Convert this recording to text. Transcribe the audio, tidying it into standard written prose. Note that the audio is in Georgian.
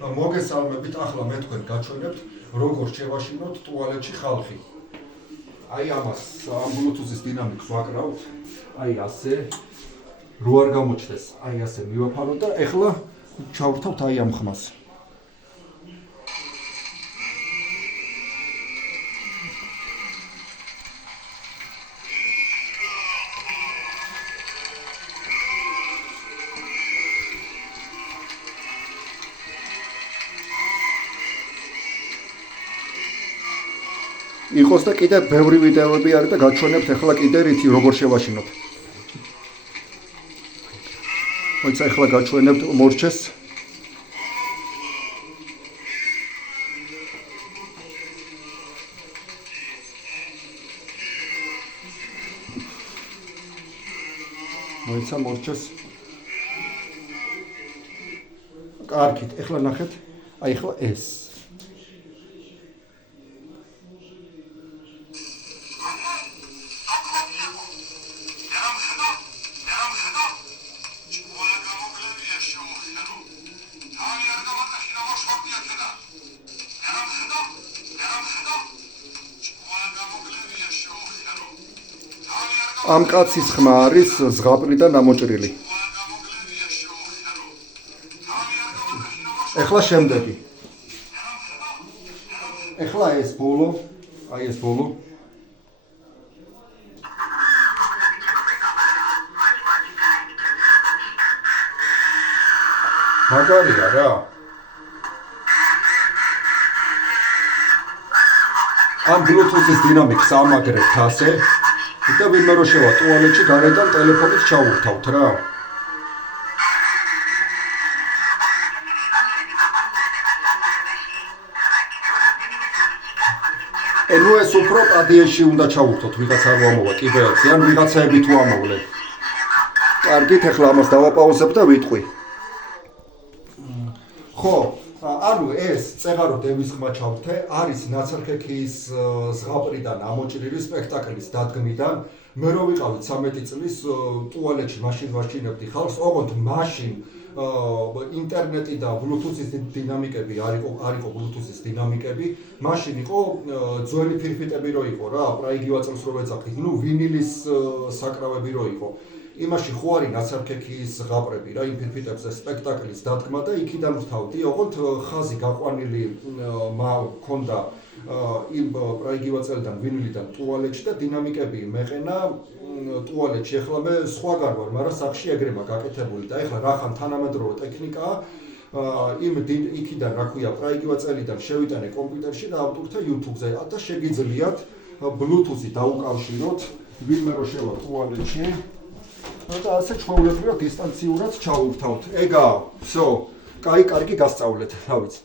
მოგესალმებით, ახლა მე თქვენ გაჩვენებთ, როგორ შევაშინოთ ტუალეტში ხალხი. აი ამას ამ ბლუთუზის დინამიკს ვაკრავთ, აი ასე, რო არ გამოჩნდეს, აი ასე მივაფაროთ და ეხლა ჩავრთავთ აი ამ ხმას. იყოს და კიდე ბევრი ვიდეოები არის და გაჩვენებთ ახლა კიდე რითი როგორ შევაშინოთ. მოიცა ახლა გაჩვენებთ მორჩეს. მოიცა მორჩეს. კარგით, ახლა ნახეთ, აი ახლა ეს. ამ კაცის ხმა არის ზღაპრიდან ამოჭრილი. ეხლა შემდეგი. ეხლა ეს ბოლო, აი ეს ბოლო. მაგარია რა. ამ ბლუთუზის დინამიკს ამაგრებთ ასე. და ვინმე რო შევა ტუალეტში გარედან ტელეფონით ჩაურთავთ რა. ნუ ეს უფრო პადიეში უნდა ჩაურთოთ, ვიღაცა არ ამოვა კიბეებში, ან ვიღაცაები თუ ამოვლენ. კარგით, ახლა ამას დავაპაუზებ და ვიტყვი. ხო, ანუ ეს წეღარო დევის ხმა ჩავთე, არის ნაცარქექის ზღაპრიდან ამოჭრილი სპექტაკლის დადგმიდან. მე რო ვიყავით 13 წლის ტუალეტში მაშინ ვაშინებდი ხალხს, ოღონდ მაშინ ინტერნეტი და ბლუთუზის დინამიკები არ იყო ბლუთუზის დინამიკები, მაშინ იყო ძველი ფირფიტები რო იყო რა, პრაიგივა წელს რო ვეძახით, ნუ ვინილის საკრავები რო იყო. იმაში ხო არის ნაცარქექის ზღაპრები რა, იმ ფირფიტებზე სპექტაკლის დადგმა და იქიდან ვთავდი, ოღონდ ხაზი გაყვანილი მქონდა იმ პრაიგივა წელიდან ვინილიდან ტუალეტში და დინამიკები მეყენა ტუალეტში. ეხლა მე სხვაგან ვარ, მაგრამ სახში ეგრემა გაკეთებული და ეხლა რახან თანამედროვე ტექნიკაა, იმ იქიდან რა ქვია პრაიგივა წელიდან შევიტანე კომპიუტერში და ავტურთა YouTube-ზე და შეგიძლიათ ბლუთუზი დაუკავშიროთ ვინმე რო შევა ტუალეტში. და ასე ჩვეულებრივად დისტანციურად ჩაურთავთ. ეგაა, всё. კარგი გასწავლეთ, რა ვიცი.